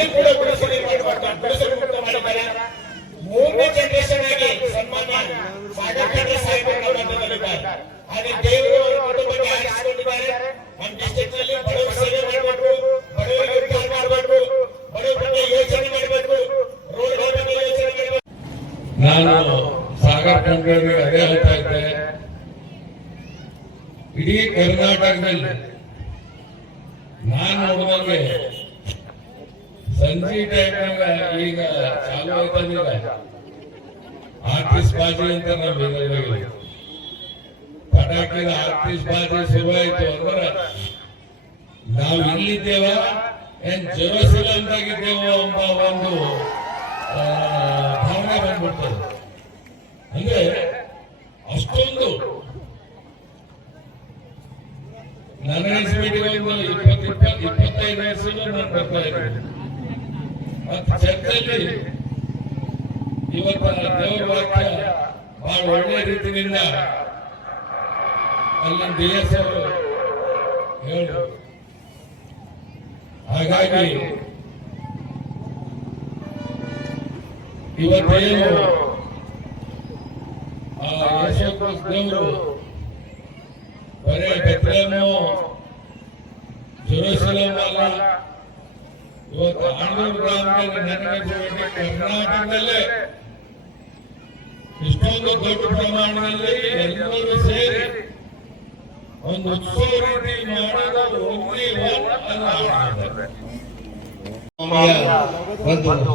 ಅಲ್ಲಿ ಕೂಡ ಗುಡಿಸಲು ಮುಕ್ತ ಮಾಡಿದ್ದಾರೆ. 3ನೇ ಜನರೇಷನ್ ಆಗಿ ಸನ್ಮಾನ್ಯ ಸಾಗರ್ ಸಾಹೇಬರಿದ್ದಾರೆ. ಹಾಗೆ ದೇವರು ಅವರ ಕುಟುಂಬಕ್ಕೆ ಆರಿಸಿಕೊಂಡಿದ್ದಾರೆ. ನಮ್ಮ ಡಿಸ್ಟ್ರಿಕ್ಟ್ ನಲ್ಲಿ ಬಡವರ ಸೇವೆ ಮಾಡಬೇಕು, ಬಡವರಿಗೆ ಉದ್ಧಾರ ಮಾಡಬೇಕು, ಬಡವರ ಬಗ್ಗೆ ಯೋಚನೆ ಮಾಡಬೇಕು, ರೋಡ್ ಬಗ್ಗೆ ಯೋಚನೆ ಮಾಡಬೇಕು. ನಾನು ಸಾಗರ್ ಕಂಡ್ರೆ ಅದೇ ಹೇಳ್ತಾ ಇದ್ದೆ, ಇಡೀ ಕರ್ನಾಟಕದಲ್ಲಿ ನಾನು ನೋಡಿದಂಗೆ ಸಂಜೆ ಟೈಮ್ನಾಗ ಈಗ ಚಾಲು ಆಯ್ತಂದಿಲ್ಲ ಆರ್ಟಿಸ್ಟ್ ಬಾಜಿ ಅಂತ ನಾವು ಪಟಾಕಿದ ಆರ್ಟಿಸ್ಟ್ ಬಾಜಿ ಶುರುವಾಯ್ತು ಅಂದ್ರೆ ನಾವು ಇಲ್ಲಿದ್ದೇವ ಏನ್ ಜೆರೂಸಲೇಮ್ದಾಗಿದ್ದೇವ ಎಂಬ ಒಂದು ಭಾವನೆ ಬಂದ್ಬಿಡ್ತದೆ. ಅಂದ್ರೆ ಅಷ್ಟೊಂದು ನನ್ನ ಅನಿಸಿಬಿಟ್ಟಿಗೆ ಒಂದು 25 ವರ್ಷಗಳು ನಾನು ಬರ್ತಾ ಇದ್ದೀನಿ. ಮತ್ತು ಚರ್ಚಲ್ಲಿ ಇವತ್ತ ದೇವರ ವಾಕ್ಯ ಬಹಳ ಒಳ್ಳೆಯ ರೀತಿಯಿಂದ ಅಲ್ಲಿ DS ಅವರು ಹೇಳಿದ್ರು. ಹಾಗಾಗಿ ಇವತ್ತೇನು ಯೇಸು ಕ್ರಿಸ್ತ ದೇವರು ಬರೇ ಬೆತ್ಲೆಹೇಮು ಜೆರೂಸಲೇಮ್ ಅಲ್ಲ, ಇವತ್ತು ಆಂಡೂರು ಗ್ರಾಮದಲ್ಲಿ ನನಗೆ ಕರ್ನಾಟಕದಲ್ಲೇ ಇಷ್ಟೊಂದು ದೊಡ್ಡ ಪ್ರಮಾಣದಲ್ಲಿ ಎಲ್ಲರೂ ಸೇರಿ ಒಂದು ಉತ್ಸವ ರೀತಿ ಮಾಡೋದು ಒಂದು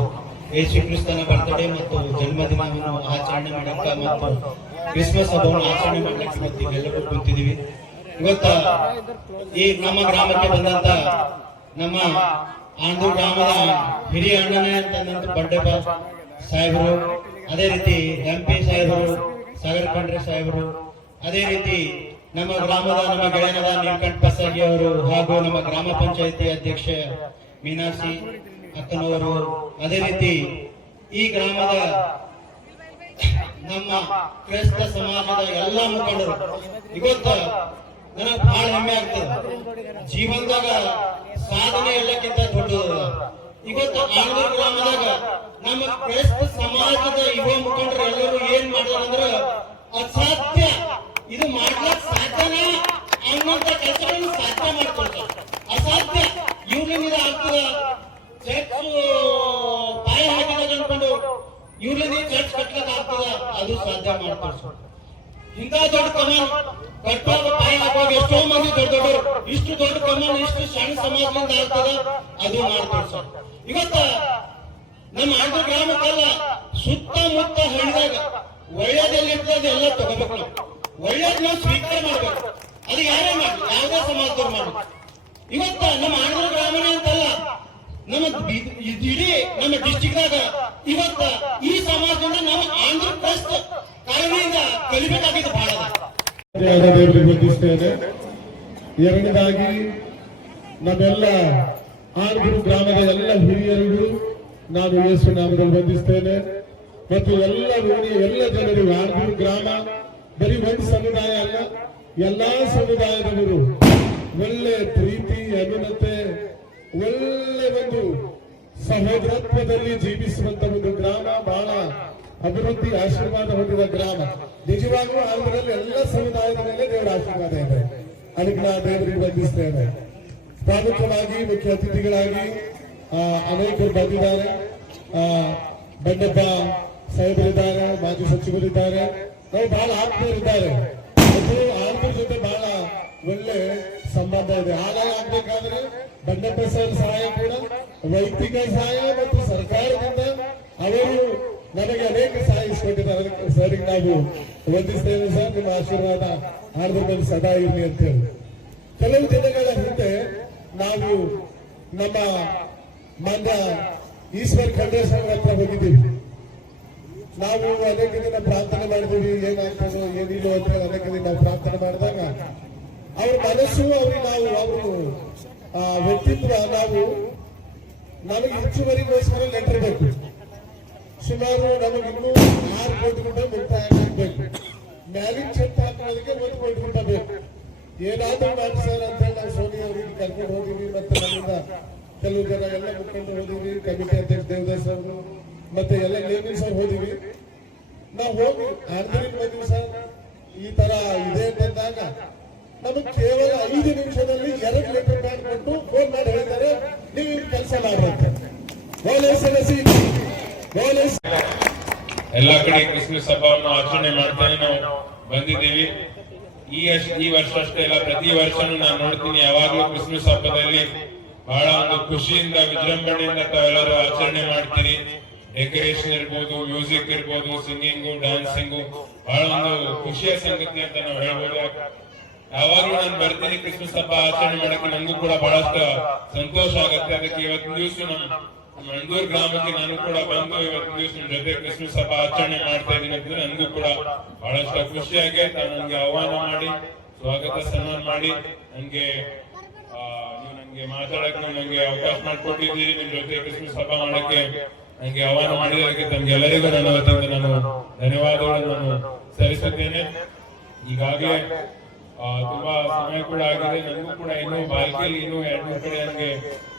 ಯೇಸು ಕ್ರಿಸ್ತನ ಬರ್ತಡೇ ಮತ್ತು ಜನ್ಮದಿನವನ್ನು ಆಚರಣೆ ಮಾಡಕ್ಕೆ ಮತ್ತು ಕ್ರಿಸ್ಮಸ್ ಹಬ್ಬವನ್ನು ಆಚರಣೆ ಮಾಡಲಿಕ್ಕೆ ಇವತ್ತು ಎಲ್ಲರೂ ಕುಂತಿದ್ದೀವಿ. ಇವತ್ತ ಈ ನಮ್ಮ ಗ್ರಾಮಕ್ಕೆ ಬಂದಂತ ನಮ್ಮ ಆಂದೂರು ಗ್ರಾಮದ ಹಿರಿಯ ಅಣ್ಣನೇ ಅಂತಂದಂತ ಬಂಡೆಪ್ಪ ಸಾಹೇಬರು, ಅದೇ ರೀತಿ MP ಸಾಹೇಬರು, ಸಾಗರ್ ಖಂಡ್ರೆ ಸಾಹೇಬರು, ಅದೇ ರೀತಿ ನಮ್ಮ ಗ್ರಾಮದ ನಮ್ಮ ಗೆಳೆಯನದ ನೀಲಕಂಠ ಪಸಗಿ ಅವರು ಹಾಗೂ ನಮ್ಮ ಗ್ರಾಮ ಪಂಚಾಯಿತಿ ಅಧ್ಯಕ್ಷ ಮೀನಾಕ್ಷಿ ಅಕ್ಕನವರು, ಅದೇ ರೀತಿ ಈ ಗ್ರಾಮದ ನಮ್ಮ ಕ್ರೈಸ್ತ ಸಮಾಜದ ಎಲ್ಲಾ ಮುಖಂಡರು. ಇವತ್ತು ನನಗೆ ಬಹಳ ಹೆಮ್ಮೆ ಆಗ್ತದೆ. ಜೀವನದಾಗ ಸಾಧನೆ ಎಲ್ಲಕ್ಕಿಂತ ದೊಡ್ಡದ. ಇವತ್ತು ಆಂದೂರು ಗ್ರಾಮದಾಗ ನಮ್ಮ ಕ್ರೈಸ್ತ ಸಮಾಜದ ಯುವ ಮುಖಂಡರು ಎಲ್ಲರೂ ಏನ್ ಮಾಡಿದಾರೆ ಅಂದ್ರೆ ಅಸಾಧ್ಯ, ಇದು ಮಾಡ್ಲಿಕ್ಕೆ ಸಾಧ್ಯನೇ ಅನ್ನುವಂತ ಕೆಲಸಗಳನ್ನು ಸಾಧ್ಯ ಮಾಡ್ಕೊಳ್ತಾರೆ. ಅಸಾಧ್ಯ ಇವ್ರಿಂದ ಆಗ್ತದ, ಚರ್ಚ್ ಪಾಯ ಹಾಕಿದಾಗ ಅನ್ಕೊಂಡು ಇವ್ರಿಂದ ಚರ್ಚ್ ಕಟ್ಲಕ್ ಆಗ್ತದ, ಅದು ಸಾಧ್ಯ ಮಾಡ್ತಾರೆ. ಇಂಥ ದೊಡ್ಡ ಕಮಾನ್ ಕಟ್ಟುವಾಗ ಪಾಯ ಹಾಕುವಾಗ ಎಷ್ಟೋ ಮಂದಿ ದೊಡ್ಡ ದೊಡ್ಡವರು, ಇಷ್ಟು ದೊಡ್ಡ ಕಮಾನ್ ಇಷ್ಟು ಸಣ್ಣ ಸಮಾಜದಿಂದ ಆಗ್ತದ, ಅದು ಮಾಡ್ತಾರೆ. ಇವತ್ತ ನಮ್ಮ ಆಂಧ್ರ ಗ್ರಾಮಕ್ಕೆಲ್ಲ ಸುತ್ತಮುತ್ತ ಹಳ್ಳಿದಾಗ ಒಳ್ಳೇದಲ್ಲಿರ್ತದೆ ಎಲ್ಲ ತಗೋಬೇಕು. ಒಳ್ಳೇದ್ ನಾವು ಸ್ವೀಕಾರ ಮಾಡ್ಬೇಕು. ಅದು ಯಾರೇ ಮಾಡಿ, ಯಾವುದೇ ಸಮಾಜದವ್ರು ಮಾಡ್ಬೇಕು. ಇವತ್ತ ನಮ್ಮ ಆಂಧ್ರ ಗ್ರಾಮನೇ ಅಂತಲ್ಲ, ನಮ್ಮ ಇಡೀ ನಮ್ಮ ಡಿಸ್ಟಿಕ್ದಾಗ ಇವತ್ತ ಈ ಸಮಾಜದಿಂದ ನಮ್ಮ ಆಂಧ್ರ ಕ್ರೈಸ್ತ ಕಾರಣದಿಂದ ಕಲಿಬೇಕಾಗಿದ್ದು ಬಹಳ. ದೇವರಿಗೆ ವಂದಿಸ್ತೇನೆ. ಎರಡನೇದಾಗಿ ನಮ್ಮೆಲ್ಲ ಆಂಧ್ರ ಗ್ರಾಮದ ಎಲ್ಲ ಹಿರಿಯರಿಗೂ ನಾನು ಯೇಸು ನಾಮದಲ್ಲಿ ವಂದಿಸ್ತೇನೆ. ಮತ್ತು ಎಲ್ಲ ಎಲ್ಲ ಜನರಿಗೂ ಆಂಧ್ರ ಗ್ರಾಮ ಬರೀ ಒಂದು ಸಮುದಾಯ ಅಲ್ಲ, ಎಲ್ಲಾ ಸಮುದಾಯದವರು ಒಳ್ಳೆ ಪ್ರೀತಿ, ಅನುನತೆ, ಒಳ್ಳೆ ಒಂದು ಸಹೋದರತ್ವದಲ್ಲಿ ಜೀವಿಸುವಂತ ಒಂದು ಗ್ರಾಮ, ಬಹಳ ಅಭಿವೃದ್ಧಿ ಆಶೀರ್ವಾದ ಹೊಂದಿದ ಗ್ರಾಮ. ನಿಜವಾಗ್ಲೂ ಆಂಧ್ರದಲ್ಲಿ ಎಲ್ಲ ಸಮುದಾಯದ ಮೇಲೆ ದೇವರ ಆಶೀರ್ವಾದ ಇದೆ. ಅದಕ್ಕೆ ನಾವು ದೇವರಿಗೆ ವಂದಿಸ್ತೇವೆ. ಪ್ರಾಮುಖ್ಯವಾಗಿ ಮುಖ್ಯ ಅತಿಥಿಗಳಾಗಿ ಅನೇಕರು ಬಂದಿದ್ದಾರೆ. ಬಂಡೆಪ್ಪ ಸಾಹೇಬರಿದ್ದಾರೆ, ಮಾಜಿ ಸಚಿವರಿದ್ದಾರೆ, ನಾವು ಬಹಳ ಆತ್ಮೀಯರಿದ್ದಾರೆ. ಮತ್ತು ಆಂಧ್ರ ಜೊತೆ ಬಹಳ ಒಳ್ಳೆ ಸಂಬಂಧ ಇದೆ. ಆದಾಯ ಆಗ್ಬೇಕಾದ್ರೆ ಬಂಡೆಪ್ಪ ಸರ್ ಸಹಾಯ ಕೂಡ ವೈಯಕ್ತಿಕ ಸಹಾಯ ಮತ್ತು ಸರ್ಕಾರದಿಂದ ಅವರು ನಮಗೆ ಅನೇಕ ಸಹಾಯ ಇಸ್ಕೊಂಡಿದ್ದಾರೆ. ಸರಿಗೆ ನಾವು ವಂದಿಸ್ತೇವೆ. ಸರ್, ನಿಮ್ಮ ಆಶೀರ್ವಾದ ಆಂಧ್ರದಲ್ಲಿ ಸದಾ ಇರಲಿ ಅಂತ ಹೇಳಿ. ಕೆಲವು ದಿನಗಳ ಹಿಂದೆ ನಾವು ನಮ್ಮ ಮಂಡ್ಯ ಈಶ್ವರ್ ಖಂಡ್ರೆ ಸರ್ ಹತ್ರ ಹೋಗಿದ್ದೀವಿ. ನಾವು ಅನೇಕ ದಿನ ಪ್ರಾರ್ಥನೆ ಮಾಡಿದೀವಿ, ಏನಾಗ್ತದೋ ಏನಿಲ್ಲ ಅಂತ ಅನೇಕ ದಿನ ನಾವು ಪ್ರಾರ್ಥನೆ ಮಾಡಿದಾಗ ಅವ್ರ ಮನಸ್ಸು ಅವರು ವ್ಯಕ್ತಿತ್ವ ನಾವು ನಮಗೆ ಹೆಚ್ಚುವರಿಗೋಸ್ಕರ ಲೆಟರ್ ಬೇಕು. ಸುಮಾರು ನಮಗಿನ್ನೂ 6 ಕೋಟಿ ರೂಪಾಯಿ ಮುಕ್ತಾಯ ಆಗಬೇಕು. ಮ್ಯಾಲಿನ ಚೆಕ್ ಹಾಕೋದಕ್ಕೆ 1 ಕೋಟಿ ರೂಪಾಯಿ ಬೇಕು. ಏನಾದ್ರೂ ಮಾಡಿ ಸರ್ ಅಂತ ಹೇಳಿ ನಾವು ಸೋನಿ ಅವರಿಗೆ ಕರ್ಕೊಂಡು ಹೋಗಿವಿ. ಮತ್ತೆ ನಮ್ಮಿಂದ ಕೆಲವು ಜನ ಎಲ್ಲ ಮುಖಂಡರು ಹೋದಿವಿ, ಕಮಿಟಿ ಅಧ್ಯಕ್ಷ ದೇವದಾಸ್ ಅವರು ಮತ್ತೆ ಎಲ್ಲ ನೇಮಿಂಗ್ ಸರ್ ಹೋದಿವಿ. ನಾವು ಹೋಗಿ ಆಂಧ್ರಿಗೆ ಹೋದ್ವಿ ಸರ್, ಈ ತರ ಇದೆ ಅಂದಾಗ ನಮಗೆ ಕೇವಲ 5 ನಿಮಿಷದಲ್ಲಿ 2 ಲೀಟರ್ ಬ್ಯಾಗ್ ಕೊಟ್ಟು ಫೋನ್ ಮಾಡಿ ಹೇಳಿದ್ದಾರೆ, ನೀವು ಕೆಲಸ ಮಾಡ್ರಂತೆ. ಎಲ್ಲಾ ಕಡೆ ಕ್ರಿಸ್ಮಸ್ ಹಬ್ಬವನ್ನು ಆಚರಣೆ ಮಾಡ್ತಾನೆ ನಾವು ಬಂದಿದ್ದೀವಿ. ಈ ವರ್ಷ ಅಷ್ಟೇ ಅಲ್ಲ, ಪ್ರತಿ ವರ್ಷನೂ ನಾನು ನೋಡ್ತೀನಿ, ಯಾವಾಗ್ಲೂ ಕ್ರಿಸ್ಮಸ್ ಹಬ್ಬದಲ್ಲಿ ಬಹಳ ಒಂದು ಖುಷಿಯಿಂದ ವಿಜೃಂಭಣೆಯಿಂದ ತಾವೆಲ್ಲರೂ ಆಚರಣೆ ಮಾಡ್ತೀರಿ. ಡೆಕೋರೇಷನ್ ಇರ್ಬೋದು, ಮ್ಯೂಸಿಕ್ ಇರ್ಬೋದು, ಸಿಂಗಿಂಗು, ಡ್ಯಾನ್ಸಿಂಗು ಬಹಳ ಒಂದು ಖುಷಿಯ ಸಂಗತಿ ಅಂತ ನಾವು ಹೇಳ್ಬೋದು. ಯಾವಾಗ್ಲೂ ನಾನು ಬರ್ತೀನಿ ಕ್ರಿಸ್ಮಸ್ ಹಬ್ಬ ಆಚರಣೆ ಮಾಡಕ್ಕೆ, ನಂಗೂ ಕೂಡ ಬಹಳಷ್ಟು ಸಂತೋಷ ಆಗುತ್ತೆ. ಅದಕ್ಕೆ ಇವತ್ತಿನ ದಿವಸ ನಮ್ಮ ಮಂಡೂರು ಗ್ರಾಮಕ್ಕೆ ನಾನು ಕೂಡ ಬಂದು ಇವತ್ತಿನ ದಿವಸ ನಿಮ್ ಜೊತೆ ಕ್ರಿಸ್ಮಸ್ ಹಬ್ಬ ಆಚರಣೆ ಮಾಡ್ತಾ ಇದ್ದೀನಿ ಅಂದ್ರೆ ನನಗೂ ಕೂಡ ಬಹಳಷ್ಟು ಖುಷಿಯಾಗಿ ನನಗೆ ಆಹ್ವಾನ ಮಾಡಿ ಸ್ವಾಗತ ಸನ್ಮಾನ ಮಾಡಿ ನೀವು ಮಾತಾಡಕ್ಕೆ ನನಗೆ ಅವಕಾಶ ಮಾಡಿಕೊಟ್ಟಿದ್ದೀರಿ. ನಿಮ್ ಜೊತೆ ಕ್ರಿಸ್ಮಸ್ ಹಬ್ಬ ಮಾಡಕ್ಕೆ ನನಗೆ ಆಹ್ವಾನ ಮಾಡಿದಕ್ಕೆ ತಮ್ಗೆಲ್ಲರಿಗೂ ನನ್ನ ವತಿಯಿಂದ ನಾನು ಧನ್ಯವಾದಗಳನ್ನು ಸಲ್ಲಿಸುತ್ತೇನೆ. ಈಗಾಗಲೇ ತುಂಬಾ ಸಮಯ ಕೂಡ ಆಗಿದೆ. ನನಗೂ ಕೂಡ ಇನ್ನು ಬಾಲ್ಕಿಯಲ್ಲಿ ಇನ್ನೂ 2-3 ಕಡೆ ನನಗೆ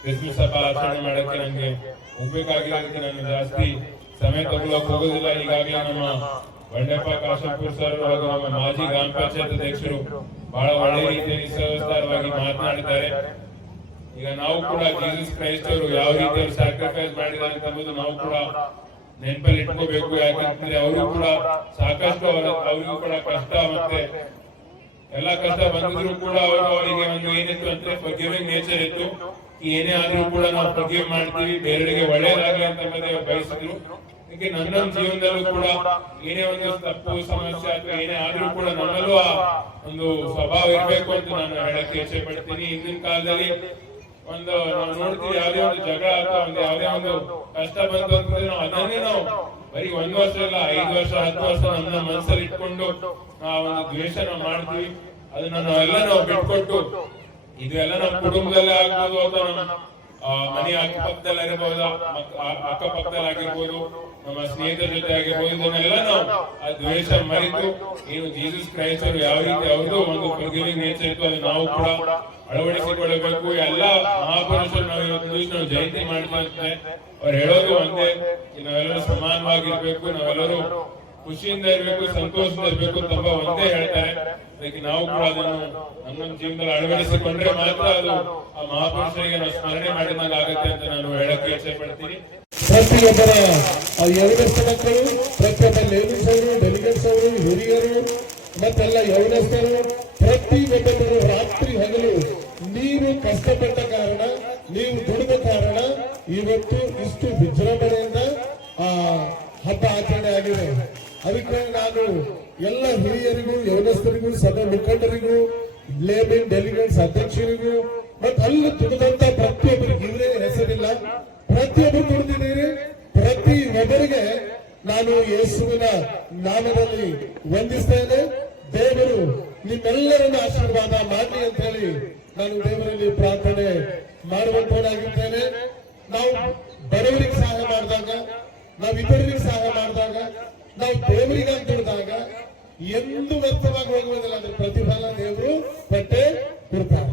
ಕ್ರಿಸ್ಮಸ್ ಹಬ್ಬ ಆಚರಣೆ ಮಾಡಕ್ಕೆ ನನಗೆ ಹೋಗ್ಬೇಕಾಗಿರೋದಕ್ಕೆ ನಾನು ಜಾಸ್ತಿ ಸಮಯ ತಗೊಳ್ಳೋಕೆ ಹೋಗೋದಿಲ್ಲ. ಈಗಾಗಲೇ ನಮ್ಮ ಬಂಡೆಪ್ಪ ಕಾಶಂಪುರ್ ಸರ್ ಹಾಗೂ ನಮ್ಮ ಮಾಜಿ ಗ್ರಾಮ ಪಂಚಾಯತ್ ಅಧ್ಯಕ್ಷರು ಬಹಳ ಒಳ್ಳೆಯ ರೀತಿಯಲ್ಲಿ ಸವಿಸ್ತಾರವಾಗಿ ಮಾತನಾಡಿದ್ದಾರೆ. ಈಗ ನಾವು ಕೂಡ ಜೀಸಸ್ ಕ್ರೈಸ್ಟ್ ಅವರು ಯಾವ ರೀತಿಯಲ್ಲಿ ಸ್ಯಾಕ್ರಿಫೈಸ್ ಮಾಡಿದ್ದಾರೆ ಎಂಬುದು ನಾವು ಕೂಡ ನೆನಪಲ್ಲಿ ಇಟ್ಕೋಬೇಕು. ಯಾಕಂತಂದ್ರೆ ಅವರು ಕೂಡ ಸಾಕಷ್ಟು ಅವರಿಗೂ ಕೂಡ ಕಷ್ಟ ಮತ್ತೆ ಎಲ್ಲ ಕಷ್ಟ ಬಂದಿದ್ರು ಕೂಡ ಅವರಿಗೆ ಒಂದು ಏನಿತ್ತು ಅಂದ್ರೆ ಫರ್ಗಿವಿಂಗ್ ನೇಚರ್ ಇತ್ತು. ಏನೇ ಆದ್ರೂ ಕೂಡ ನಾವು ಫರ್ಗಿವ್ ಮಾಡ್ತೀವಿ, ಬೇರೆಯವರಿಗೆ ಒಳ್ಳೆಯದಾಗಲಿ ಅಂತ ಬಯಸಿದ್ರು. ಹೀಗೆ ನನ್ನ ಜೀವನದಲ್ಲೂ ಕೂಡ ಏನೇ ಒಂದು ತಪ್ಪು ಸಮಸ್ಯೆ ಅಥವಾ ಏನೇ ಆದ್ರೂ ಕೂಡ ನನ್ನಲ್ಲೂ ಆ ಒಂದು ಸ್ವಭಾವ ಇರಬೇಕು ಅಂತ ನಾನು ಹೇಳಕ್ಕೆ ಇಚ್ಛೆ ಪಡ್ತೀನಿ. ಹಿಂದಿನ ಕಾಲದಲ್ಲಿ ನಾವು ನೋಡ್ತೀವಿ, ಯಾವುದೇ ಒಂದು ಜಗಳ ಅಥವಾ ಯಾವುದೇ ಒಂದು ಕಷ್ಟ ಬಂತು ಅಂತಂದ್ರೆ ನಾವು ಅದನ್ನೇ ನಾವು ಬರೀ 1 ವರ್ಷ ಇಲ್ಲ 5 ವರ್ಷ 10 ವರ್ಷ ನಮ್ಮ ಮನಸ್ಸಲ್ಲಿ ಇಟ್ಕೊಂಡು ನಾವು ಒಂದು ದ್ವೇಷ ಮಾಡ್ತೀವಿ. ಅದನ್ನ ನಾವೆಲ್ಲ ನಾವು ಬಿಟ್ಕೊಟ್ಟು ಇದೆಲ್ಲ ನಮ್ಮ ಕುಟುಂಬದಲ್ಲೇ ಆಗ್ಬೋದು ಅಥವಾ ನಮ್ಮ ಮನೆ ಅಕ್ಕಪಕ್ಕದಲ್ಲಿರಬಹುದು, ಅಕ್ಕಪಕ್ಕದಲ್ಲಿ ಆಗಿರ್ಬೋದು, ನಮ್ಮ ಸ್ನೇಹಿತರ ಜೊತೆ ಆಗಿರ್ಬೋದು, ಇದನ್ನೆಲ್ಲ ನಾವು ಆ ದ್ವೇಷ ಮರೆತು ಏನು ಜೀಸಸ್ ಕ್ರೈಸ್ಟ್ ಅವರು ಯಾವ ರೀತಿ ಅವ್ರದ್ದು ಒಂದು ಫರ್ಗಿವಿಂಗ್ ನೇಚರ್ ಇತ್ತು ಅದು ನಾವು ಕೂಡ ಅಳವಡಿಸಿಕೊಳ್ಳಬೇಕು. ಎಲ್ಲ ಮಹಾಪುರುಷರು ನಾವು ಇವತ್ತು ಜಯಂತಿ ಮಾಡ್ತಾ ಅವ್ರು ಹೇಳೋದು ಒಂದೇ, ನಾವೆಲ್ಲರೂ ಸಮಾನವಾಗಿರ್ಬೇಕು, ನಾವೆಲ್ಲರೂ ಖುಷಿಯಿಂದ ಇರ್ಬೇಕು, ಸಂತೋಷದಿಂದ ಇರ್ಬೇಕು ಅಂತ ಒಂದೇ ಹೇಳ್ತಾರೆ. ಅದಕ್ಕೆ ನಾವು ಕೂಡ ಅದನ್ನು ನಮ್ಮ ಜೀವನದಲ್ಲಿ ಅಳವಡಿಸಿಕೊಂಡ್ರೆ ಮಾತ್ರ ಅದು ಆ ಮಹಾಪುರುಷರಿಗೆ ನಾವು ಸ್ಮರಣೆ ಮಾಡಿದಾಗ ಆಗುತ್ತೆ ಅಂತ ನಾನು ಹೇಳಕ್ಕೆ ಇಚ್ಛೆ ಪಡ್ತೀನಿ. ಪ್ರತಿಯೊಬ್ಬರ ಯೌವನಸ್ಥ ಮಕ್ಕಳು, ಪ್ರತಿಯೊಬ್ಬ ಲೇಡೀಸ್ ಅವರು, ಡೆಲಿಗೇಟ್ಸ್ ಅವರು, ಹಿರಿಯರು ಮತ್ತೆಲ್ಲ ಯೌವನಸ್ಥರು ಪ್ರತಿಯೊಬ್ಬರು ರಾತ್ರಿ ಹಗಲು ನೀವು ಕಷ್ಟಪಟ್ಟ ಕಾರಣ, ನೀವು ದುಡಿದ ಕಾರಣ ಇವತ್ತು ಇಷ್ಟು ವಿಜೃಂಭಣೆಯಿಂದ ಹಬ್ಬ ಆಚರಣೆ ಆಗಿದೆ. ಅದಕ್ಕೆ ನಾನು ಎಲ್ಲ ಹಿರಿಯರಿಗೂ, ಯೌವನಸ್ಥರಿಗೂ, ಸಭೆ ಮುಖಂಡರಿಗೂ, ಲೇಬಿನ್ ಡೆಲಿಗೇಟ್ಸ್ ಅಧ್ಯಕ್ಷರಿಗೂ ಮತ್ತು ಅಲ್ಲಿ ದುಡಿದಂತ ಪ್ರತಿಯೊಬ್ಬರಿಗೆ ಇವರೇ ಹೆಸರಿಲ್ಲ, ಪ್ರತಿಯೊಬ್ಬರು ದುಡಿದಿದ್ದೀರಿ. ಪ್ರತಿಯೊಬ್ಬರಿಗೆ ನಾನು ಯೇಸುವಿನ ನಾಮದಲ್ಲಿ ವಂದಿಸ್ತೇನೆ. ದೇವರು ನಿಮ್ಮೆಲ್ಲರನ್ನ ಆಶೀರ್ವಾದ ಮಾಡಲಿ ಅಂತ ಹೇಳಿ ನಾನು ದೇವರಲ್ಲಿ ಪ್ರಾರ್ಥನೆ ಮಾಡುವಂತವನಾಗಿರ್ತೇನೆ. ನಾವು ಬಡವರಿಗೆ ಸಹಾಯ ಮಾಡಿದಾಗ, ನಾವು ಇತರರಿಗೆ ಸಹಾಯ ಮಾಡಿದಾಗ, ನಾವು ದೇವರಿಗಾಗಿ ದುಡಿದಾಗ ಎಂದು ವ್ಯರ್ಥವಾಗಿ ಹೋಗುವುದಿಲ್ಲ. ಅದ್ರ ಪ್ರತಿಫಲ ದೇವರು ಕೊಟ್ಟೆ ಕೊಡ್ತಾರೆ.